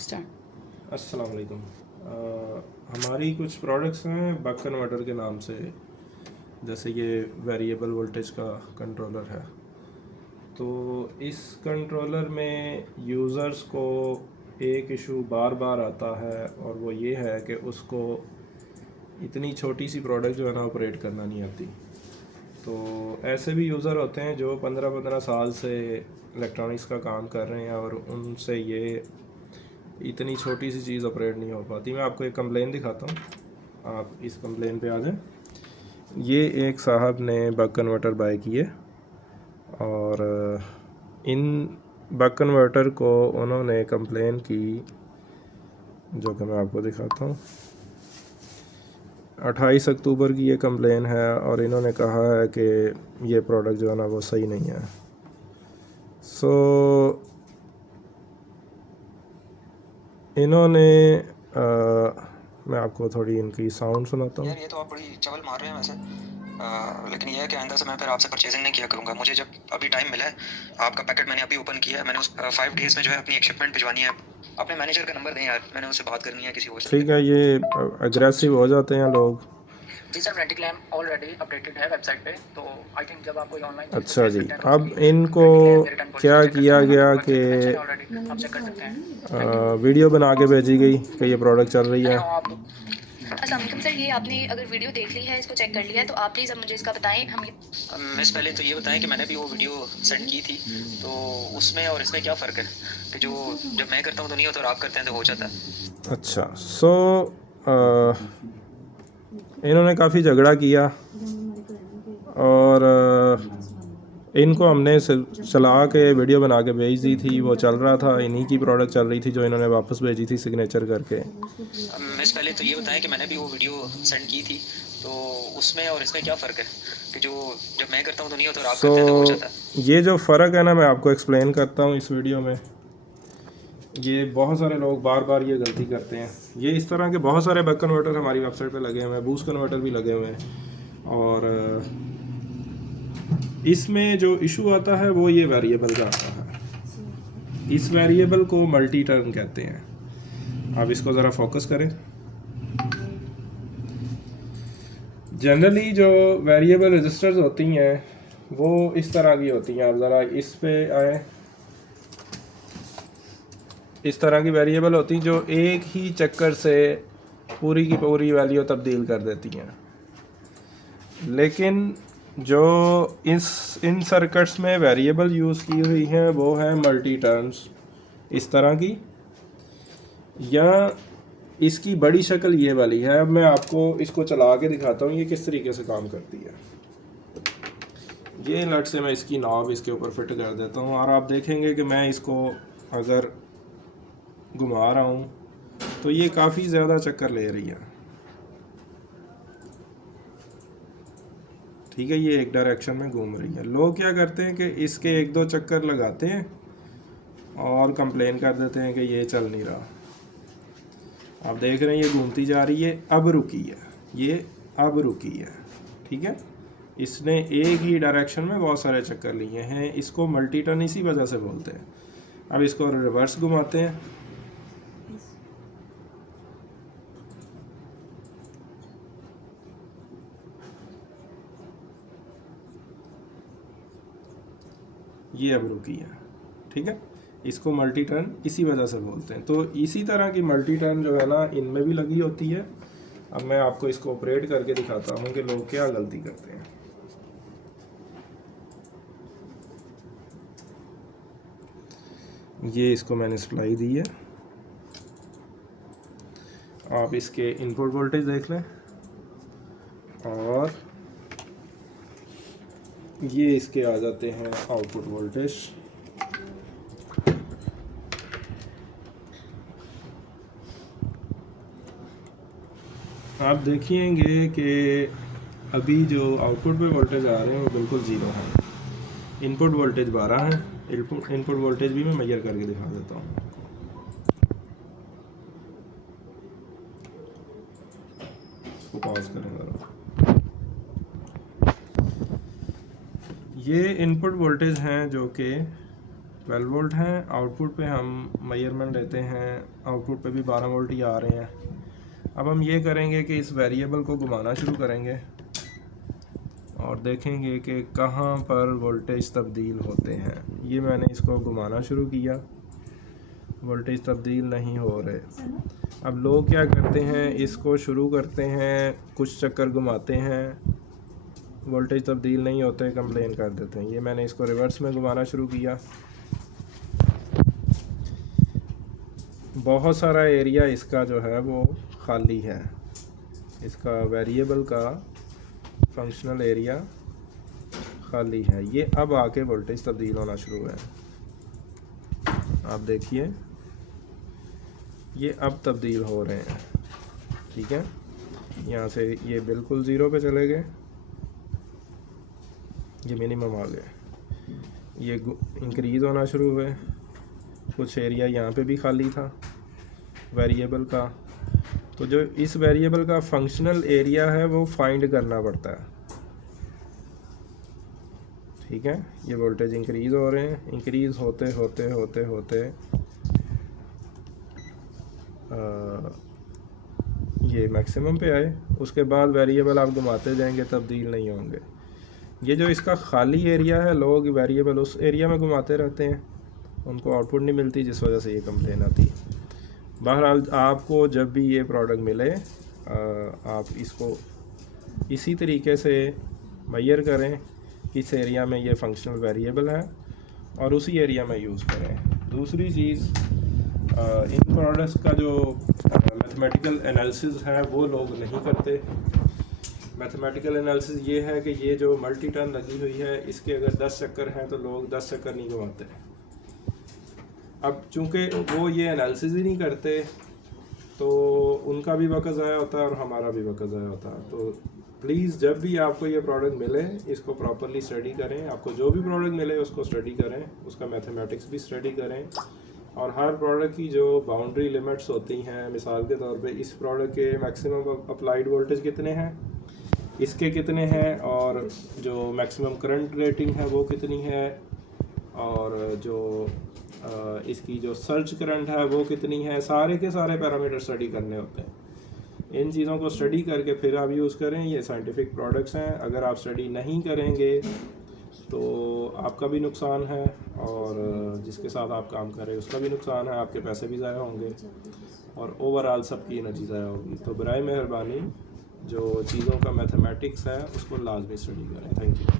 Start. अस्सलाम वालेकुम। हमारी कुछ प्रोडक्ट्स हैं बक कन्वर्टर के नाम से, जैसे ये वेरिएबल वोल्टेज का कंट्रोलर है। तो इस कंट्रोलर में यूज़र्स को एक इशू बार बार आता है, और वो ये है कि उसको इतनी छोटी सी प्रोडक्ट जो है ना ऑपरेट करना नहीं आती। तो ऐसे भी यूज़र होते हैं जो 15-15 साल से इलेक्ट्रॉनिक्स का काम कर रहे हैं और उनसे ये इतनी छोटी सी चीज़ ऑपरेट नहीं हो पाती। मैं आपको एक कंप्लेन दिखाता हूँ, आप इस कंप्लेन पे आ जाएं। ये एक साहब ने बक कन्वर्टर बाय किए और इन बक कन्वर्टर को उन्होंने कंप्लेन की, जो कि मैं आपको दिखाता हूँ। 28 अक्टूबर की ये कंप्लेन है और इन्होंने कहा है कि ये प्रोडक्ट जो है ना वो सही नहीं है। इन्होंने मैं आपको थोड़ी इनकी साउंड सुनाता हूँ। यार ये तो आप बड़ी चवल मार रहे हैं वैसे, लेकिन ये है कि आइंदा से मैं फिर आपसे परचेजिंग नहीं किया करूँगा। मुझे जब अभी टाइम मिला है, आपका पैकेट मैंने अभी ओपन किया है, मैंने उस 5 डेज़ में जो है अपनी एक शिपमेंट भिजवानी है। अपने मैनेजर का नंबर दें यार, मैंने उससे बात करनी है किसी और से। ठीक है, ये अग्रेसिव हो जाते हैं लोग। जी सर, रेंटी क्लेम ऑलरेडी अपडेटेड है वेबसाइट पे, तो आई थिंक जब आप कोई ऑनलाइन अच्छा जी, अब इनको क्या किया गया कि आप चेक कर सकते हैं। वीडियो बना के भेजी गई कि ये प्रोडक्ट चल रही है। अस्सलाम वालेकुम सर, ये आपने अगर वीडियो देख ली है, इसको चेक कर लिया है, तो आप प्लीज़ अब मुझे इसका बताएं। हम मिस पहले तो ये बताएं कि मैंने भी वो वीडियो सेंड की थी, तो उसमें और इसमें क्या फ़र्क है कि जो जब मैं करता हूँ तो नहीं होता और आप करते हैं तो हो जाता है। अच्छा, इन्होंने काफ़ी झगड़ा किया और इनको हमने चला के वीडियो बना के भेज दी थी। वो चल रहा था, इन्हीं की प्रोडक्ट चल रही थी जो इन्होंने वापस भेजी थी सिग्नेचर करके। मिस पहले तो ये बताएं कि मैंने भी वो वीडियो सेंड की थी, तो उसमें और इसमें क्या फ़र्क है कि जो जब मैं करता हूँ तो नहीं होता और आप करते हैं तो हो जाता है। ये जो फ़र्क है ना, मैं आपको एक्सप्लेन करता हूँ इस वीडियो में। ये बहुत सारे लोग बार बार ये गलती करते हैं। ये इस तरह के बहुत सारे बक कन्वर्टर हमारी वेबसाइट पे लगे हुए हैं, बूस्ट कन्वर्टर भी लगे हुए हैं, और इसमें जो इशू आता है वो ये वेरिएबल का आता है। इस वेरिएबल को मल्टी टर्न कहते हैं। आप इसको ज़रा फोकस करें। जनरली जो वेरिएबल रजिस्टर्स होती हैं वो इस तरह की होती हैं। आप ज़रा इस पे आए। इस तरह की वेरिएबल होती हैं जो एक ही चक्कर से पूरी की पूरी वैल्यू तब्दील कर देती हैं। लेकिन जो इन सर्किट्स में वेरिएबल यूज़ की हुई हैं वो है मल्टी टर्न्स, इस तरह की, या इसकी बड़ी शक्ल ये वाली है। अब मैं आपको इसको चला के दिखाता हूँ ये किस तरीके से काम करती है। ये लट से मैं इसकी नॉब इसके ऊपर फिट कर देता हूँ और आप देखेंगे कि मैं इसको अगर घुमा रहा हूँ तो ये काफ़ी ज़्यादा चक्कर ले रही है। ठीक है, ये एक डायरेक्शन में घूम रही है। लोग क्या करते हैं कि इसके 1-2 चक्कर लगाते हैं और कंप्लेन कर देते हैं कि ये चल नहीं रहा। आप देख रहे हैं ये घूमती जा रही है, अब रुकी है, ये अब रुकी है। ठीक है, इसने एक ही डायरेक्शन में बहुत सारे चक्कर लिए हैं। इसको मल्टी टर्न इसी वजह से बोलते हैं। अब इसको रिवर्स घुमाते हैं, ये अब रुकी है। ठीक है, इसको मल्टी टर्न इसी वजह से बोलते हैं। तो इसी तरह की मल्टी टर्न जो है ना इनमें भी लगी होती है। अब मैं आपको इसको ऑपरेट करके दिखाता हूँ कि लोग क्या गलती करते हैं। ये इसको मैंने सप्लाई दी है। आप इसके इनपुट वोल्टेज देख लें और ये इसके आ जाते हैं आउटपुट वोल्टेज। आप देखिएंगे कि अभी जो आउटपुट पे वोल्टेज आ रहे हैं वो बिल्कुल ज़ीरो है। इनपुट वोल्टेज 12 है। इनपुट वोल्टेज भी मैं मेजर करके दिखा देता हूँ। इसको पॉज करें ज़रा। ये इनपुट वोल्टेज हैं जो कि 12 वोल्ट हैं। आउटपुट पे हम मेजरमेंट लेते हैं, आउटपुट पे भी 12 वोल्ट ही आ रहे हैं। अब हम ये करेंगे कि इस वेरिएबल को घुमाना शुरू करेंगे और देखेंगे कि कहाँ पर वोल्टेज तब्दील होते हैं। ये मैंने इसको घुमाना शुरू किया, वोल्टेज तब्दील नहीं हो रहे। अब लोग क्या करते हैं, इसको शुरू करते हैं, कुछ चक्कर घुमाते हैं, वोल्टेज तब्दील नहीं होते, कंप्लेन कर देते हैं। ये मैंने इसको रिवर्स में घुमाना शुरू किया, बहुत सारा एरिया इसका जो है वो खाली है, इसका वेरिएबल का फंक्शनल एरिया खाली है। ये अब आके वोल्टेज तब्दील होना शुरू है। आप देखिए ये अब तब्दील हो रहे हैं, ठीक है। यहाँ से ये बिल्कुल ज़ीरो पे चले गए, ये मिनिमम आ गए, ये इंक्रीज़ होना शुरू हुए। कुछ एरिया यहाँ पे भी खाली था वेरिएबल का, तो जो इस वेरिएबल का फंक्शनल एरिया है वो फाइंड करना पड़ता है, ठीक है। ये वोल्टेज इंक्रीज़ हो रहे हैं, इंक्रीज़ होते होते होते होते ये मैक्सिमम पे आए। उसके बाद वेरिएबल आप घुमाते जाएंगे, तब्दील नहीं होंगे। ये जो इसका खाली एरिया है, लोग वेरिएबल उस एरिया में घुमाते रहते हैं, उनको आउटपुट नहीं मिलती, जिस वजह से ये कंप्लेन आती है। बहरहाल आपको जब भी ये प्रोडक्ट मिले आप इसको इसी तरीके से मेजर करें, किस एरिया में ये फंक्शनल वेरिएबल है, और उसी एरिया में यूज़ करें। दूसरी चीज़, इन प्रोडक्ट्स का जो मैथमेटिकल एनालिसिस है वो लोग नहीं करते। मैथमेटिकल एनालिसिस ये है कि ये जो मल्टी टर्न लगी हुई है, इसके अगर 10 चक्कर हैं तो लोग 10 चक्कर नहीं घुमाते। अब चूँकि वो ये एनालिसिस ही नहीं करते तो उनका भी वक्त ज़ाया होता है और हमारा भी वक्त ज़ाया होता है। तो प्लीज़ जब भी आपको ये प्रोडक्ट मिले, इसको प्रॉपरली स्टडी करें। आपको जो भी प्रोडक्ट मिले उसको स्टडी करें, उसका मैथमेटिक्स भी स्टडी करें, और हर प्रोडक्ट की जो बाउंड्री लिमिट्स होती हैं, मिसाल के तौर पे इस प्रोडक्ट के मैक्सिमम अप्लाइड वोल्टेज कितने हैं, इसके कितने हैं, और जो मैक्सिमम करंट रेटिंग है वो कितनी है, और जो इसकी जो सर्ज करंट है वो कितनी है, सारे के सारे पैरामीटर स्टडी करने होते हैं। इन चीज़ों को स्टडी करके फिर आप यूज़ करें। ये साइंटिफिक प्रोडक्ट्स हैं, अगर आप स्टडी नहीं करेंगे तो आपका भी नुकसान है, और जिसके साथ आप काम कर रहे हैं उसका भी नुकसान है, आपके पैसे भी ज़ाया होंगे, और ओवरऑल सबकी एनर्जी ज़ाया होगी। तो बराए मेहरबानी जो चीज़ों का मैथमेटिक्स है उसको लाजमी स्टडी करें। Thank you.